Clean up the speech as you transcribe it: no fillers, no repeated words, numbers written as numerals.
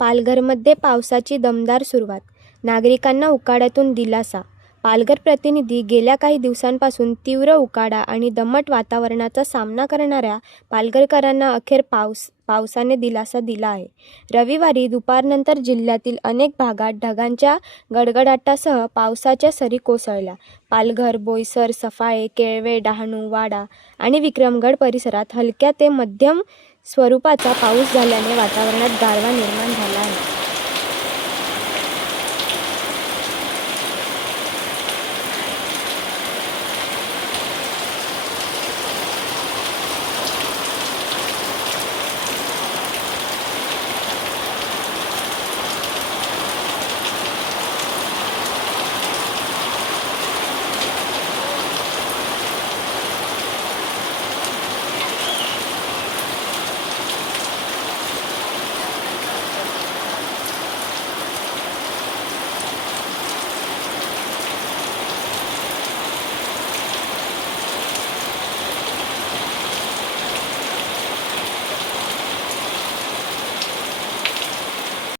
पालघरमध्ये पावसाची दमदार सुरुवात, नागरिकांना उकाड्यातून दिलासा. पालघर प्रतिनिधी गेल्या काही दिवसांपासून तीव्र उकाडा आणि दमट वातावरणाचा सामना करणाऱ्या पालघरकरांना अखेर पावसाने दिलासा दिला आहे. रविवारी दुपारनंतर जिल्ह्यातील अनेक भागात ढगांच्या गडगडाटासह पावसाच्या सरी कोसळल्या. पालघर, बोईसर, सफाळे, केळवे, डहाणू, वाडा आणि विक्रमगड परिसरात हलक्या ते मध्यम स्वरूपाचा पाऊस झाल्याने वातावरणात गारवा निर्माण झाला आहे.